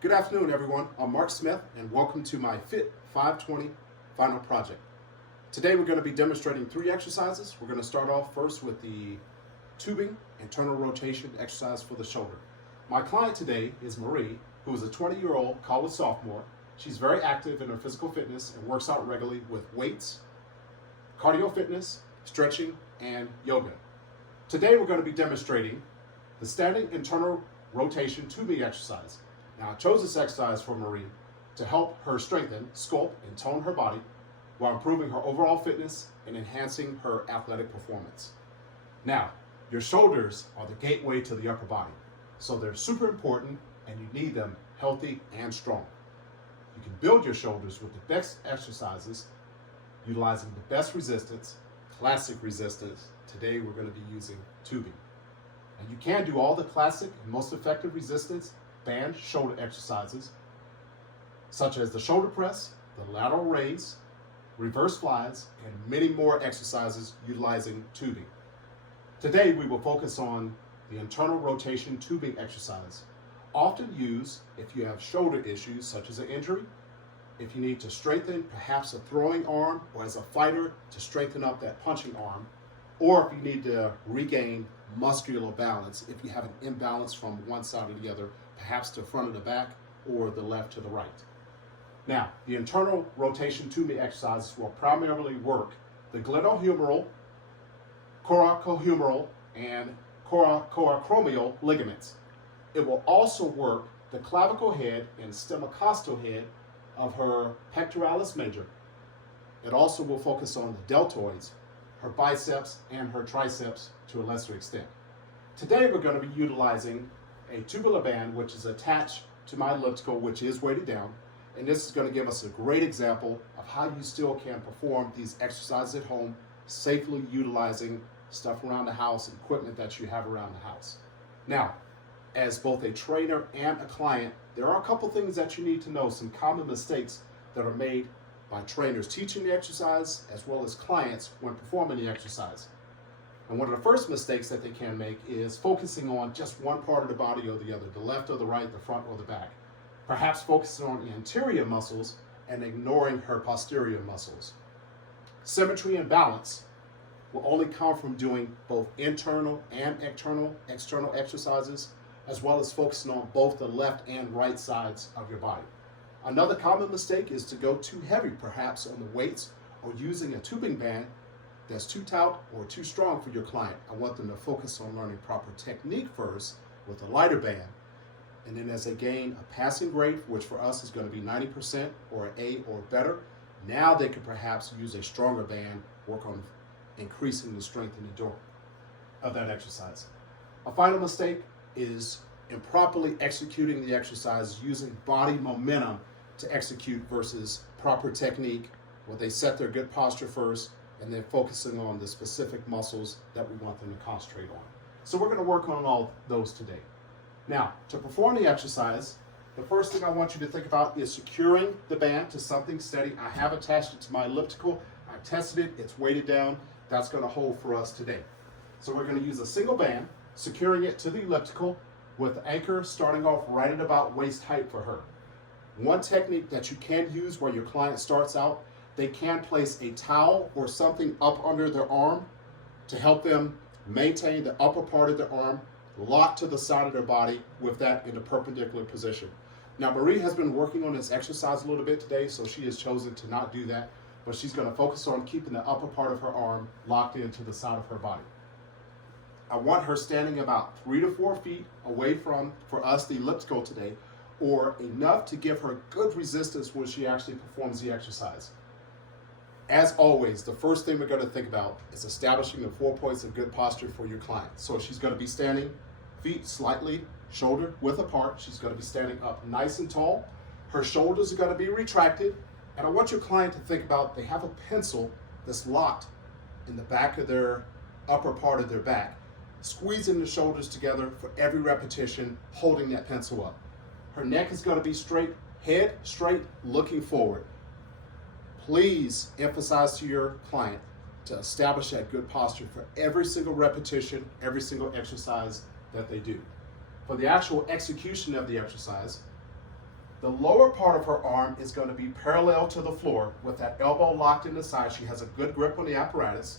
Good afternoon, everyone. I'm Mark Smith, and welcome to my FIT 520 final project. Today we're going to be demonstrating 3 exercises. We're going to start off first with the tubing internal rotation exercise for the shoulder. My client today is Marie, who is a 20-year-old college sophomore. She's very active in her physical fitness and works out regularly with weights, cardio fitness, stretching, and yoga. Today we're going to be demonstrating the standing internal rotation tubing exercise. Now, I chose this exercise for Marie to help her strengthen, sculpt, and tone her body while improving her overall fitness and enhancing her athletic performance. Now, your shoulders are the gateway to the upper body, so they're super important and you need them healthy and strong. You can build your shoulders with the best exercises, utilizing the best resistance, classic resistance. Today we're going to be using tubing. And you can do all the classic and most effective resistance band shoulder exercises, such as the shoulder press, the lateral raise, reverse flies, and many more exercises utilizing tubing. Today we will focus on the internal rotation tubing exercise, often used if you have shoulder issues such as an injury, if you need to strengthen perhaps a throwing arm, or as a fighter to strengthen up that punching arm, or if you need to regain muscular balance if you have an imbalance from one side or the other, perhaps the front of the back or the left to the right. Now, the internal rotation tubing exercises will primarily work the glenohumeral, coracohumeral, and coracoacromial ligaments. It will also work the clavicle head and stemocostal head of her pectoralis major. It also will focus on the deltoids, her biceps, and her triceps to a lesser extent. Today we're going to be utilizing a tubular band which is attached to my elliptical, which is weighted down, and this is going to give us a great example of how you still can perform these exercises at home, safely utilizing stuff around the house, equipment that you have around the house. Now, as both a trainer and a client, there are a couple things that you need to know, some common mistakes that are made by trainers teaching the exercise as well as clients when performing the exercise. And one of the first mistakes that they can make is focusing on just one part of the body or the other, the left or the right, the front or the back. Perhaps focusing on the anterior muscles and ignoring her posterior muscles. Symmetry and balance will only come from doing both internal and external exercises, as well as focusing on both the left and right sides of your body. Another common mistake is to go too heavy, perhaps on the weights, or using a tubing band that's too taut or too strong for your client. I want them to focus on learning proper technique first with a lighter band, and then as they gain a passing grade, which for us is going to be 90% or an A or better, now they could perhaps use a stronger band, work on increasing the strength and endurance of that exercise. A final mistake is improperly executing the exercise using body momentum to execute versus proper technique, where they set their good posture first and then focusing on the specific muscles that we want them to concentrate on. So we're going to work on all those today. Now, to perform the exercise, the first thing I want you to think about is securing the band to something steady. I have attached it to my elliptical. I've tested it. It's weighted down. That's going to hold for us today. So we're going to use a single band, securing it to the elliptical with the anchor starting off right at about waist height for her. One technique that you can use where your client starts out, they can place a towel or something up under their arm to help them maintain the upper part of their arm locked to the side of their body with that in a perpendicular position. Now, Marie has been working on this exercise a little bit today, so she has chosen to not do that, but she's going to focus on keeping the upper part of her arm locked into the side of her body. I want her standing about 3 to 4 feet away from, for us, the elliptical today, or enough to give her good resistance when she actually performs the exercise. As always, the first thing we're going to think about is establishing the 4 points of good posture for your client. So she's going to be standing feet slightly shoulder width apart. She's going to be standing up nice and tall. Her shoulders are going to be retracted. And I want your client to think about they have a pencil that's locked in the back of their upper part of their back, squeezing the shoulders together for every repetition, holding that pencil up. Her neck is going to be straight, head straight, looking forward. Please emphasize to your client to establish that good posture for every single repetition, every single exercise that they do. For the actual execution of the exercise, The lower part of her arm is going to be parallel to the floor with that elbow locked in the side. She has a good grip on the apparatus.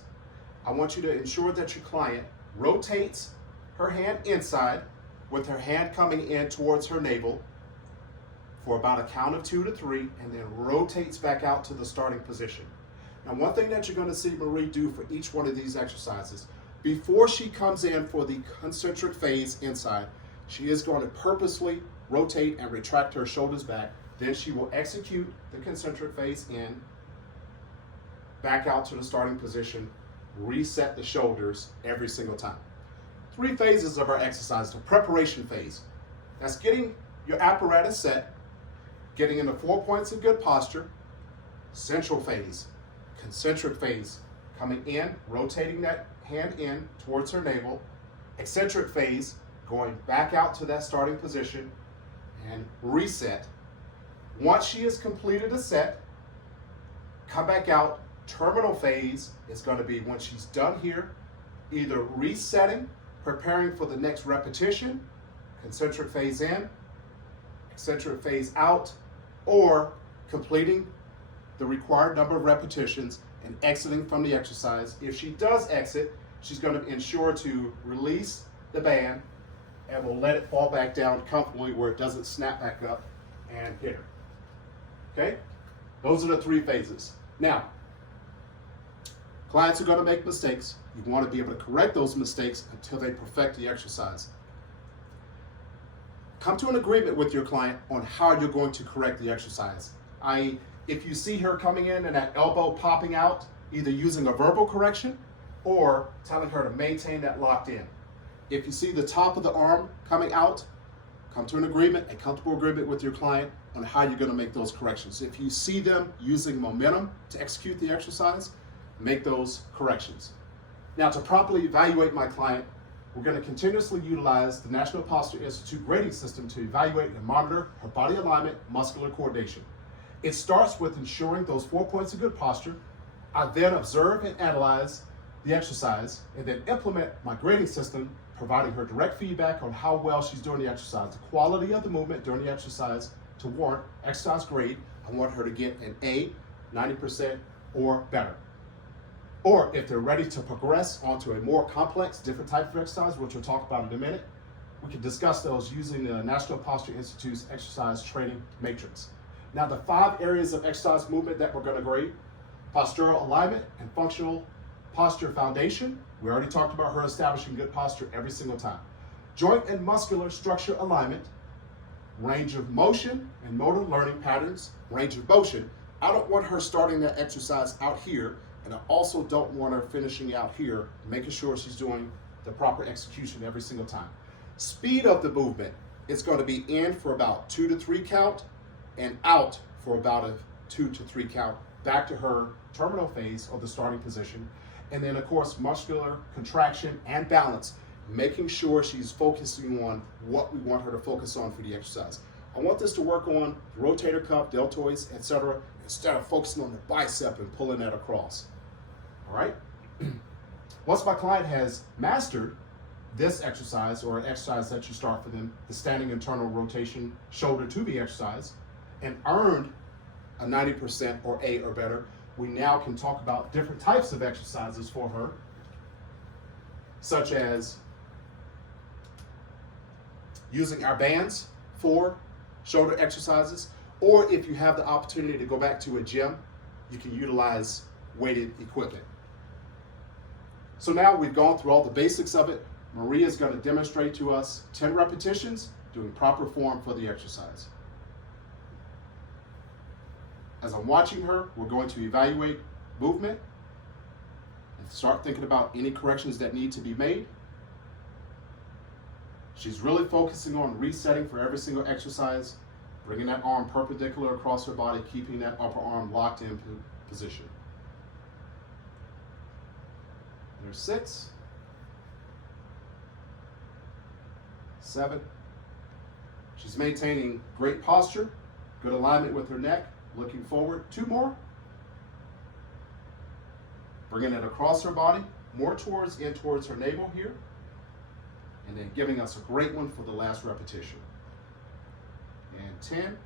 I want you to ensure that your client rotates her hand inside with her hand coming in towards her navel for about a count of 2 to 3, and then rotates back out to the starting position. Now, one thing that you're going to see Marie do for each one of these exercises, before she comes in for the concentric phase inside, she is going to purposely rotate and retract her shoulders back. Then she will execute the concentric phase in, back out to the starting position, reset the shoulders every single time. 3 phases of our exercise. The preparation phase, that's getting your apparatus set, getting into 4 points of good posture. Central phase, concentric phase, coming in, rotating that hand in towards her navel. Eccentric phase, going back out to that starting position and reset. Once she has completed a set, come back out. Terminal phase is going to be when she's done here, either resetting, preparing for the next repetition, concentric phase in, eccentric phase out, or completing the required number of repetitions and exiting from the exercise. If she does exit, she's going to ensure to release the band and we'll let it fall back down comfortably where it doesn't snap back up and hit her. Okay? Those are the 3 phases. Now, clients are going to make mistakes. You want to be able to correct those mistakes until they perfect the exercise. Come to an agreement with your client on how you're going to correct the exercise. If you see her coming in and that elbow popping out, either using a verbal correction or telling her to maintain that locked in. If you see the top of the arm coming out, come to an agreement, a comfortable agreement with your client on how you're going to make those corrections. If you see them using momentum to execute the exercise, make those corrections. Now, to properly evaluate my client, we're going to continuously utilize the National Posture Institute grading system to evaluate and monitor her body alignment, muscular coordination. It starts with ensuring those 4 points of good posture. I then observe and analyze the exercise and then implement my grading system, providing her direct feedback on how well she's doing the exercise, the quality of the movement during the exercise to warrant exercise grade. I want her to get an A, 90% or better. Or if they're ready to progress onto a more complex, different type of exercise, which we'll talk about in a minute, we can discuss those using the National Posture Institute's exercise training matrix. Now, the 5 areas of exercise movement that we're going to grade: postural alignment and functional posture foundation. We already talked about her establishing good posture every single time. Joint and muscular structure alignment, range of motion and motor learning patterns. Range of motion, I don't want her starting that exercise out here, and I also don't want her finishing out here, making sure she's doing the proper execution every single time. Speed of the movement, it's going to be in for about 2 to 3 count and out for about a 2 to 3 count back to her terminal phase or the starting position. And then, of course, muscular contraction and balance, making sure she's focusing on what we want her to focus on for the exercise. I want this to work on the rotator cuff, deltoids, etc., instead of focusing on the bicep and pulling that across. All right? Once my client has mastered this exercise, or an exercise that you start for them, the standing internal rotation shoulder to the exercise, and earned a 90% or A or better, we now can talk about different types of exercises for her, such as using our bands for shoulder exercises, or if you have the opportunity to go back to a gym, you can utilize weighted equipment. So now we've gone through all the basics of it. Maria is going to demonstrate to us 10 repetitions doing proper form for the exercise. As I'm watching her, we're going to evaluate movement and start thinking about any corrections that need to be made. She's really focusing on resetting for every single exercise, bringing that arm perpendicular across her body, keeping that upper arm locked in position. There's 6, 7. She's maintaining great posture, good alignment with her neck, looking forward. 2 more. Bringing it across her body, more towards her navel here. And then giving us a great one for the last repetition. And 10.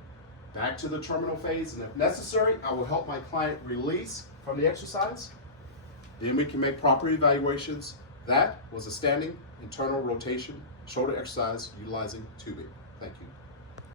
back to the terminal phase, and if necessary, I will help my client release from the exercise. Then we can make proper evaluations. That was a standing internal rotation shoulder exercise utilizing tubing. Thank you.